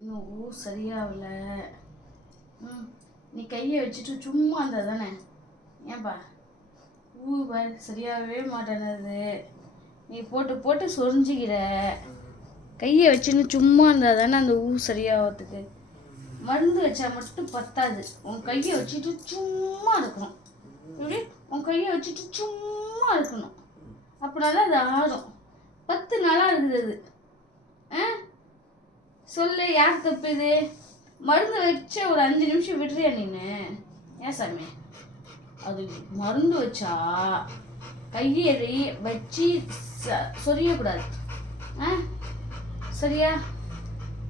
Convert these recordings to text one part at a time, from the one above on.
இன்னும் சரியாகல. நீ கையை வச்சுட்டு சும்மா இருந்தா தானே? ஏன்பா சரியாகவே மாட்டேனது. நீ போட்டு போட்டு சொரிஞ்சிக்கிற. கையை வச்சுன்னு சும்மா இருந்தால் தானே அந்த சரியாகிறதுக்கு. மருந்து வச்சா மட்டும் பத்தாது. உன் கையை வச்சுட்டு சும்மா இருக்கணும். இப்படி உன் கையை வச்சுட்டு சும்மா இருக்கணும். அப்படின்னா தான் அது ஆறும். 10 நாளாக இருக்குது அது. சொல்லு, யார் தப்பு இது? மருந்து வச்ச ஒரு 5 நிமிஷம் விடுறியா நீனு? ஏன் சாமி, அது மருந்து வச்சா கையெறி வச்சு சொரியக்கூடாது. சரியா?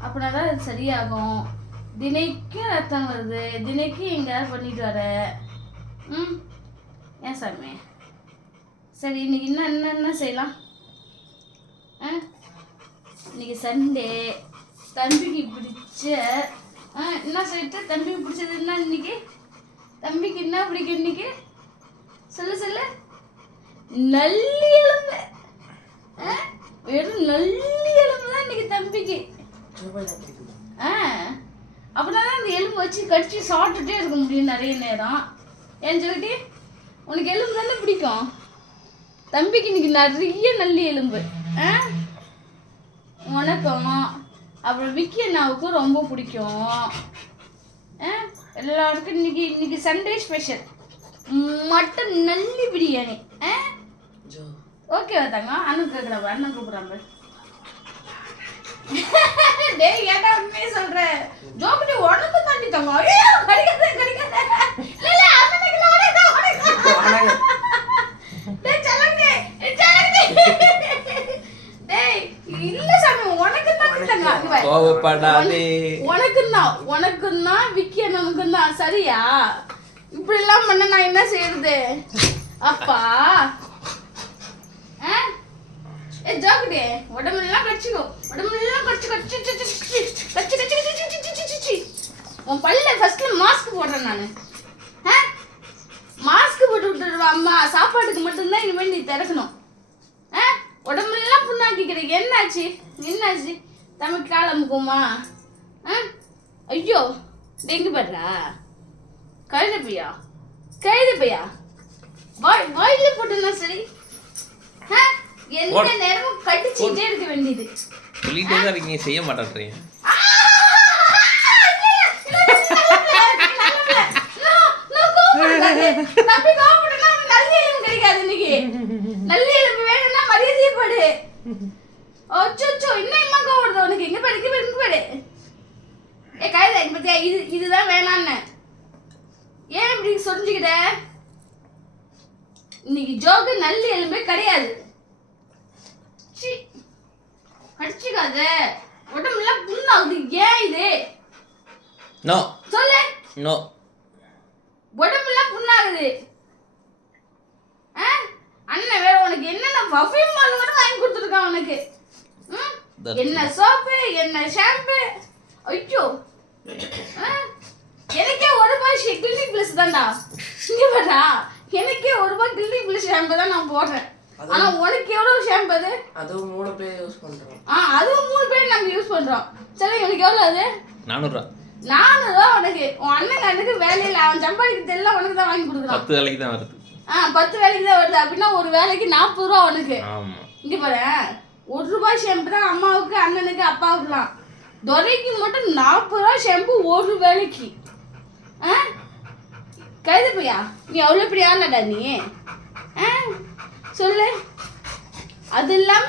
அப்படின்னா தான் அது சரியாகும். தினைக்கும் ரத்தம் வருது, தினைக்கும் எங்கேயாவது பண்ணிட்டு வர. ஏன் சாமி? சரி, இன்னைக்கு என்ன செய்யலாம்? இன்னைக்கு சண்டே, தம்பிக்கு பிடிச்ச என்ன சொல்லிட்டு தம்பிக்கு பிடிச்சது என்ன இன்னைக்கு? தம்பிக்கு என்ன பிடிக்கும் இன்னைக்கு? சொல்லு. நல்லி எலும்பு. வெறும் நல்லி எலும்பு தான் இன்னைக்கு தம்பிக்கு. அப்படின்னா தான் அந்த எலும்பு வச்சு கடிச்சு சாப்பிட்டுட்டே இருக்க முடியும் நிறைய நேரம். ஏன்னு சொல்லிட்டு உனக்கு எலும்பு தானே பிடிக்கும். தம்பிக்கு இன்னைக்கு நிறைய நல்லி எலும்பு. உனக்கும் அப்புறம் விக்கி அண்ணாவுக்கும் ரொம்ப பிடிக்கும். எல்லாருக்கும் இன்னைக்கு சண்டே ஸ்பெஷல் மட்டன் நல்லி பிரியாணி. ஓகே தாங்க. அண்ணன் கேட்குறாங்க, அண்ணன் கூப்பிட்றாங்க. டேய், ஏட்டா உண்மையே சொல்கிறேன். ஜோபிட்டி உனக்கு தாண்டி தாங்க. ஐயோ, கடிக்காத. இல்ல அண்ணனுக்கு உனக்கு. டேய் சலங்கி. டேய் இல்ல சாமி, உனக்கு தாண்டி கோவப்படாதே. உனக்கு தான் விக்கி அண்ணனுக்கு தான். சரியா? இப்படி எல்லாம் பண்ண நான் என்ன செய்யறது? அப்பா ஜோக்கிட்டே உடம்புலாம் கடிச்சுக்கோ. உடம்புலாம் கடிச்சு உன் பல்ல ஃபர்ஸ்ட்ல மாஸ்க் போடுறேன் நான். மாஸ்க் போட்டு விட்டுருவா அம்மா. சாப்பாட்டுக்கு மட்டும்தான் இனிமேல் நீ திறக்கணும். உடம்புலாம் புண்ணாக்கிக்கிற. என்னாச்சு? தமிழ் காலமுக்குமா? ஐயோ, டெங்கு படுறா? கழுத பையா வாயில போட்டுனா சரி. எந்த நேரமும் கடிச்சிட்டே இருக்க வேண்டியது. சொல்லிட்டே தான் இருக்கீங்க, செய்ய மாட்டேன்றீங்க. நல்ல எலும்பு வேணும்னா மரியாதையே படு. அச்சோ, இன்னும் கோவப்படுது உனக்கு. இங்க படு. கழுதை பத்தியா? இதுதான் வேணான்னு ஏன் இப்படி சொல்லிக்கிட்ட? இன்னைக்கு ஜோக்கு நல்ல எலும்பே கிடையாது. அடிச்சுக்காத. உடம்புலாம் புண்ணாகுது. ஏன் இது? நோ சொல்லு. நோ, உடம்புலாம் புண்ணாகுது. அண்ணன் வேற உனக்கு என்னென்ன பர்ஃபியூம் கூட வாங்கி கொடுத்துருக்கான் உனக்கு. என்ன சோப்பு, என்ன ஷாம்பு. ஐயோ, எனக்கே ₹1 கிளினிக் பிளஸ் தான்டா. இங்க பாரா, எனக்கே ₹1 கிளினிக் பிளஸ் ஷாம்பு தான் நான் போடுறேன். ஆனா உனக்கு எவ்வளவு ஷாம்பு அது? அதுவும் 3 பேர் யூஸ் பண்றோம். அதுவும் 3 பேர் நாங்க யூஸ் பண்றோம். சரி, உனக்கு எவ்வளவு அது? 400 உனக்கு. உன் அண்ணனுக்கு வேலையில அவன் சம்பாதிக்கிறது எல்லாம் உனக்கு தான் வாங்கி கொடுக்குறான். 10 வேலைக்கு தான் வருது. 10 வேலைக்கு தான் வருது. அப்படின்னா ஒரு வேலைக்கு ₹40 உனக்கு. ஆமா. இங்க பாரு, ₹1 ஷாம்பு தான் அம்மாவுக்கு, அண்ணனுக்கு, அப்பாவுக்குலாம். துரைக்கு மட்டும் ₹40 ஷாம்பு ஒரு வேலைக்கு. கைது பையா, நீ அவ்வளோ பெரிய ஆளடா நீ. சொல்லு. அது இல்லாம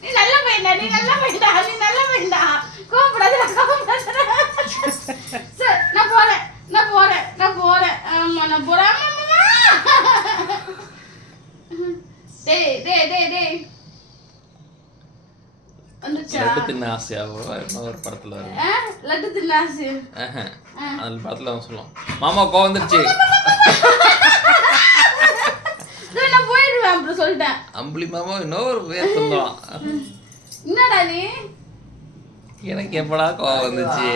நீ நல்ல பையன்டா. கோவப்படாத. சரி, நான் போறேன். ஆமா, நான் போறேன். டேய் லட்டு தின்ன ஆசையா ஒரு படத்துல வரும். லட்டு தின்ன ஆசை. அந்த படத்துல அவன் சொல்லுவான், மாமா கோவம் வந்துருச்சு. நான் போயிடுவேன். அப்புறம் சொல்லிட்டேன், அம்புலி மாமா இன்னொரு பேர் சொல்லுவான். என்னடா நீ? எனக்கு எப்படா கோவம் வந்துச்சு?